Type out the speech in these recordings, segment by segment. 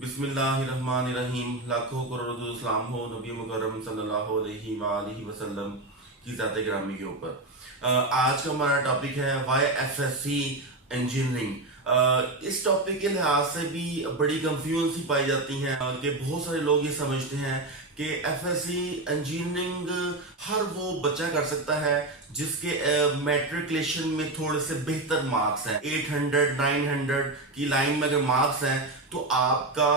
बिस्मिल्लाहिर्रहमानिर्रहीम। लाखों करोड़ों सलाम हो नबी मुकर्रम सल्लल्लाहु अलैहि वसल्लम की ज़ात गिरामी के ऊपर। आज का हमारा टॉपिक है वाई एफएससी इंजीनियरिंग। इस टॉपिक के लिहाज से भी बड़ी कंफ्यूजन सी पाई जाती है कि बहुत सारे लोग ये समझते हैं कि एफएससी इंजीनियरिंग हर वो बच्चा कर सकता है जिसके मैट्रिकुलेशन में थोड़े से बेहतर मार्क्स हैं। 800 900 की लाइन में अगर मार्क्स हैं तो आपका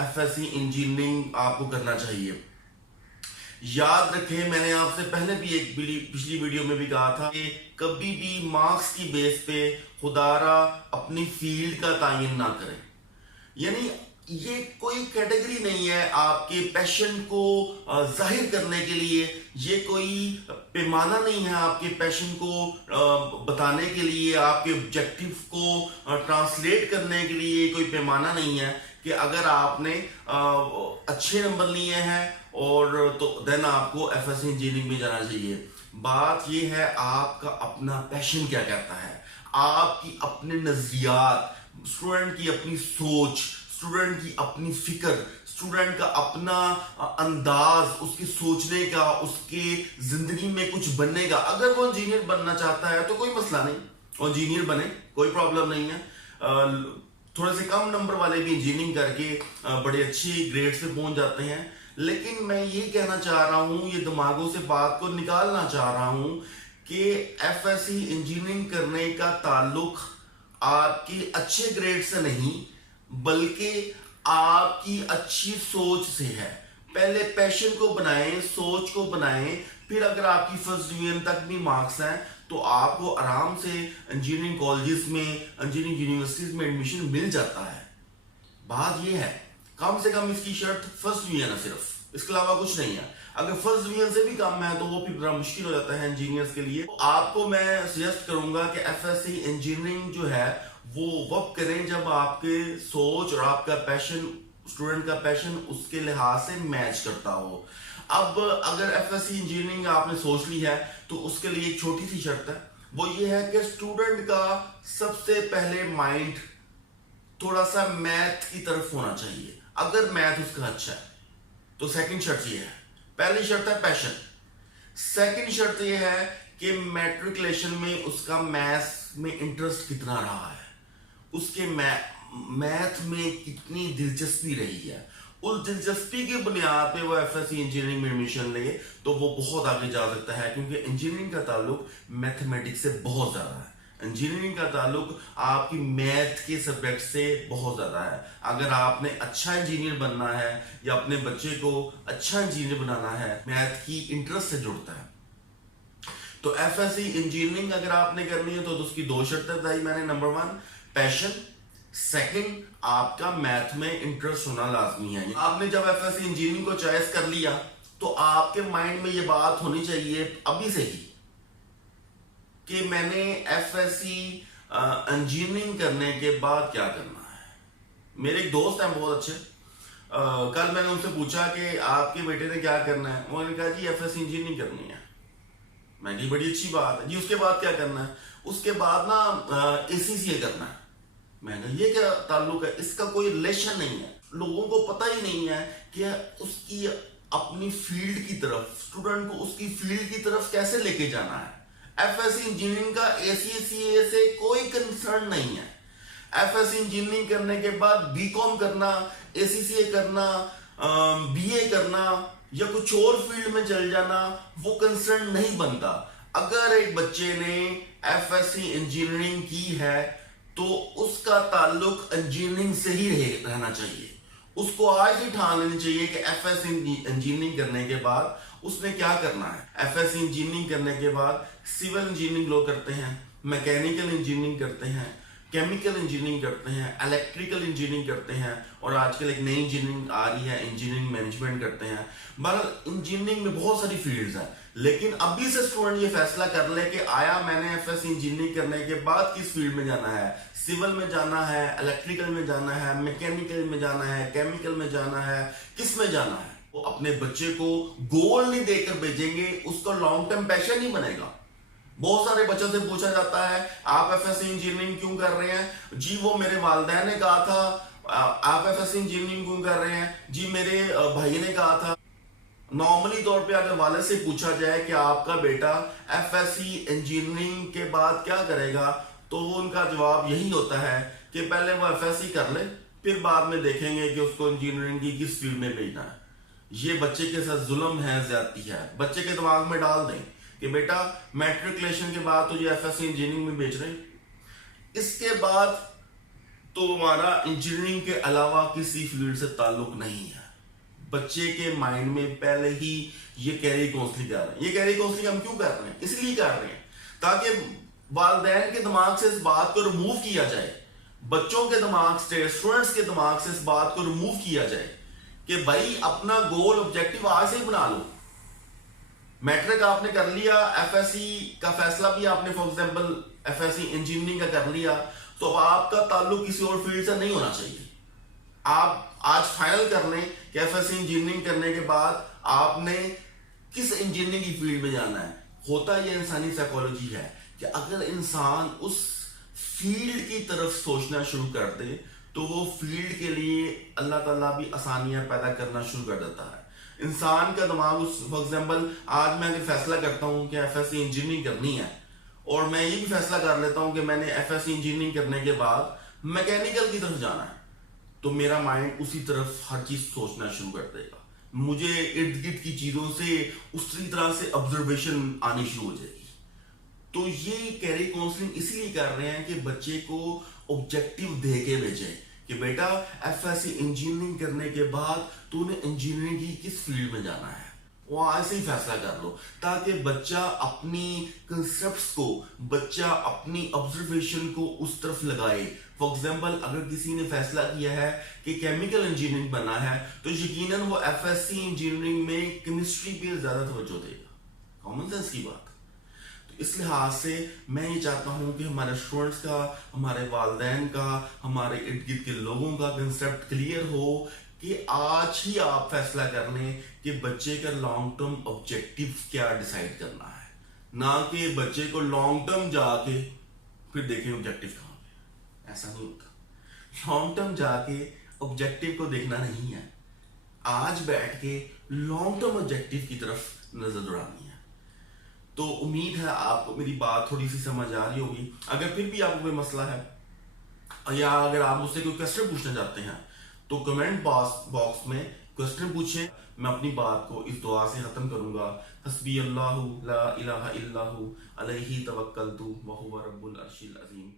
एफएससी इंजीनियरिंग आपको करना चाहिए। याद रखें, मैंने आपसे पहले भी एक पिछली वीडियो में भी कहा था कि कभी भी मार्क्स की बेस पे खुदारा अपनी फील्ड का तयन ना करें। यानी ये कोई कैटेगरी नहीं है आपके पैशन को जाहिर करने के लिए, ये कोई पैमाना नहीं है आपके पैशन को बताने के लिए, आपके ऑब्जेक्टिव को ट्रांसलेट करने के लिए कोई पैमाना नहीं है कि अगर आपने अच्छे नंबर लिए हैं और तो देन आपको एफएससी इंजीनियरिंग में जाना चाहिए। बात ये है आपका अपना पैशन क्या कहता है, आपकी अपने नजरियात, स्टूडेंट की अपनी सोच, स्टूडेंट की अपनी फिक्र, स्टूडेंट का अपना अंदाज, उसके सोचने का, उसके जिंदगी में कुछ बनने का। अगर वो इंजीनियर बनना चाहता है तो कोई मसला नहीं, वो इंजीनियर बने, कोई प्रॉब्लम नहीं है। थोड़े से कम नंबर वाले भी इंजीनियरिंग करके बड़े अच्छे ग्रेड से पहुंच जाते हैं। लेकिन मैं ये कहना चाह रहा हूं, ये दिमागों से बात को निकालना चाह रहा हूं कि एफएससी इंजीनियरिंग करने का ताल्लुक आपके अच्छे ग्रेड से नहीं बल्कि आपकी अच्छी सोच से है। पहले पैशन को बनाएं, सोच को बनाएं, फिर अगर आपकी फर्स्ट डिवीजन तक भी मार्क्स हैं तो आपको आराम से इंजीनियरिंग कॉलेजेस में, इंजीनियरिंग यूनिवर्सिटीज में एडमिशन मिल जाता है। बात यह है कम से कम इसकी शर्त फर्स्ट डिवीजन है, सिर्फ, इसके अलावा कुछ नहीं है। अगर फर्स्ट डिवीजन से भी कम है तो वो भी बड़ा मुश्किल हो जाता है इंजीनियर्स के लिए। तो आपको मैं सजेस्ट करूंगा कि एफएससी इंजीनियरिंग जो है वो वक्त करें जब आपके सोच और आपका पैशन, स्टूडेंट का पैशन उसके लिहाज से मैच करता हो। अब अगर एफएससी इंजीनियरिंग आपने सोच ली है तो उसके लिए एक छोटी सी शर्त है, वो ये है कि स्टूडेंट का सबसे पहले माइंड थोड़ा सा मैथ की तरफ होना चाहिए। अगर मैथ उसका अच्छा है तो सेकंड शर्त ये है, पहली शर्त है पैशन, सेकंड शर्त ये है कि मैट्रिकुलेशन में उसका मैथ्स में इंटरेस्ट कितना रहा है, उसके मैथ में कितनी दिलचस्पी रही है। उस दिलचस्पी की बुनियाद पे वो एफएससी इंजीनियरिंग में एडमिशन ले तो वो बहुत आगे जा सकता है, क्योंकि इंजीनियरिंग का ताल्लुक मैथमेटिक्स से बहुत ज्यादा है। इंजीनियरिंग का ताल्लुक आपकी मैथ के सब्जेक्ट से बहुत ज्यादा है। अगर आपने अच्छा इंजीनियर बनना है या अपने बच्चे को अच्छा इंजीनियर बनाना है, मैथ की इंटरेस्ट से जुड़ता है। तो एफएससी इंजीनियरिंग अगर आपने करनी है तो उसकी दो शर्तें बताई मैंने। नंबर 1 पैशन, सेकंड आपका मैथ में इंटरेस्ट होना लाजमी है। आपने जब एफएससी इंजीनियरिंग को चॉइस कर लिया तो आपके माइंड में ये बात होनी चाहिए अभी से ही कि मैंने एफएससी इंजीनियरिंग करने के बाद क्या करना है। मेरे एक दोस्त हैं बहुत अच्छे, कल मैंने उनसे पूछा कि आपके बेटे ने क्या करना है, उन्होंने कहा जी एफएससी इंजीनियरिंग करनी है। मैं कही बड़ी अच्छी बात है जी, उसके बाद क्या करना है? उसके बाद ना एसीसीए करना है। मैंने ये क्या ताल्लुक है, इसका कोई रिलेशन नहीं है। लोगों को पता ही नहीं है कि उसकी अपनी फील्ड की तरफ, स्टूडेंट को उसकी फील्ड की तरफ कैसे लेके जाना है। एफएससी इंजीनियरिंग का एसीसीए से कोई कंसर्न नहीं है। एफएससी इंजीनियरिंग करने के बाद बीकॉम करना, एसीसीए करना, बीए करना या कुछ और फील्ड में चल जाना, वो कंसर्न नहीं बनता। अगर एक बच्चे ने एफएससी इंजीनियरिंग की है तो उसका ताल्लुक इंजीनियरिंग से ही रहना चाहिए। उसको आज ही ठान लेनी चाहिए कि एफएससी इंजीनियरिंग करने के बाद उसने क्या करना है। एफएससी इंजीनियरिंग करने के बाद सिविल इंजीनियरिंग लोग करते हैं, मैकेनिकल इंजीनियरिंग करते हैं, केमिकल इंजीनियरिंग करते हैं, इलेक्ट्रिकल इंजीनियरिंग करते हैं, और आजकल एक नई इंजीनियरिंग आ रही है, इंजीनियरिंग मैनेजमेंट करते हैं। बहरहाल इंजीनियरिंग में बहुत सारी फील्ड्स हैं, लेकिन अभी से स्टूडेंट ये फैसला कर ले कि आया मैंने एफएससी इंजीनियरिंग करने के बाद किस फील्ड में जाना है। सिविल में जाना है, इलेक्ट्रिकल में जाना है, मैकेनिकल में जाना है, केमिकल में जाना है, किस में जाना है। वो अपने बच्चे को गोल नहीं देकर भेजेंगे, उसका लॉन्ग टर्म पैशन नहीं बनेगा। बहुत सारे बच्चों से पूछा जाता है आप एफएससी इंजीनियरिंग क्यों कर रहे हैं? जी वो मेरे वालिदैन ने कहा था आप एफएससी इंजीनियरिंग क्यों कर रहे हैं जी? मेरे भाई ने कहा था। नॉर्मली तौर पे अगर वाले से पूछा जाए कि आपका बेटा एफएससी इंजीनियरिंग के बाद क्या करेगा, तो वो उनका जवाब यही होता है कि पहले वो एफएससी कर ले, फिर बाद में देखेंगे कि उसको इंजीनियरिंग की किस फील्ड में भेजना है। ये बच्चे के साथ जुल्म है, ज्यादती है। बच्चे के दिमाग में डाल दें कि बेटा मैट्रिकुलेशन के बाद तुझे एफएससी इंजीनियरिंग में भेज रहे हैं, इसके बाद तो हमारा इंजीनियरिंग के अलावा किसी फील्ड से ताल्लुक नहीं है। बच्चे के माइंड में पहले ही ये कैरियर काउंसलिंग कर रहे हैं। ये कैरियर काउंसलिंग हम क्यों कर रहे हैं? इसलिए कर रहे हैं ताकि वालिदैन के दिमाग से इस बात को रिमूव किया जाए, बच्चों के दिमाग से, स्टूडेंट्स के दिमाग से इस बात को रिमूव किया जाए कि भाई अपना गोल ऑब्जेक्टिव आज से ही बना लो। मैट्रिक आपने कर लिया, एफएससी का फैसला भी आपने फॉर एग्जांपल एफएससी इंजीनियरिंग का कर लिया, तो अब आपका ताल्लुक किसी और फील्ड से नहीं होना चाहिए। आप आज फाइनल कर लें कि एफएससी इंजीनियरिंग करने के बाद आपने किस इंजीनियरिंग की फील्ड में जाना है। होता यह इंसानी साइकोलॉजी है कि अगर इंसान उस फील्ड की तरफ सोचना शुरू कर दे तो वो फील्ड के लिए अल्लाह ताला भी आसानियां पैदा करना शुरू कर देता है। इंसान का दिमाग उस फॉर एग्जाम्पल आज मैं अगर फैसला करता हूं कि एफएससी इंजीनियरिंग करनी है, और मैं ये भी फैसला कर लेता हूं कि मैंने एफएससी इंजीनियरिंग करने के बाद मैकेनिकल की तरफ जाना है, तो मेरा माइंड उसी तरफ हर चीज सोचना शुरू कर देगा। मुझे इर्द गिर्द की चीजों से उसी तरह से ऑब्जर्वेशन आनी शुरू हो जाएगी। तो ये कैरियर काउंसलिंग इसीलिए कर रहे हैं कि बच्चे को ऑब्जेक्टिव दे के भेजें कि बेटा एफएससी इंजीनियरिंग करने के बाद तूने इंजीनियरिंग की किस फील्ड में जाना है, वो आज से ही फैसला कर लो, ताकि बच्चा अपनी कंसेप्ट्स को, बच्चा अपनी ऑब्जर्वेशन को उस तरफ लगाए। फॉर एग्जाम्पल अगर किसी ने फैसला किया है कि केमिकल इंजीनियरिंग बनना है, तो यकीनन वो एफएससी इंजीनियरिंग में केमिस्ट्री पे ज्यादा तवज्जो देगा। कॉमन सेंस की बात। तो इस लिहाज से मैं ये चाहता हूं कि हमारे स्टूडेंट्स का, हमारे वालिदैन का, हमारे इर्द गिर्द के लोगों का कंसेप्ट क्लियर हो कि आज ही आप फैसला कर लें कि बच्चे का लॉन्ग टर्म ऑब्जेक्टिव क्या डिसाइड करना है, ना कि बच्चे को लॉन्ग टर्म जाके फिर देखें ऑब्जेक्टिव कहां पे। ऐसा नहीं होता। लॉन्ग टर्म जाके ऑब्जेक्टिव को देखना नहीं है, आज बैठ के लॉन्ग टर्म ऑब्जेक्टिव की तरफ नजर दौड़ानी है। तो उम्मीद है आपको मेरी बात थोड़ी सी समझ आ रही होगी। अगर फिर भी आपको कोई मसला है या अगर आप मुझसे कोई क्वेश्चन पूछना चाहते हैं तो कमेंट बॉक्स में क्वेश्चन पूछें। मैं अपनी बात को इस दुआ से खत्म करूंगा। हस्बी अल्लाहु ला इलाहा इल्लहु अलैहि तवक्कलतु व हुवा रब्बुल अर्शिल अज़ीम।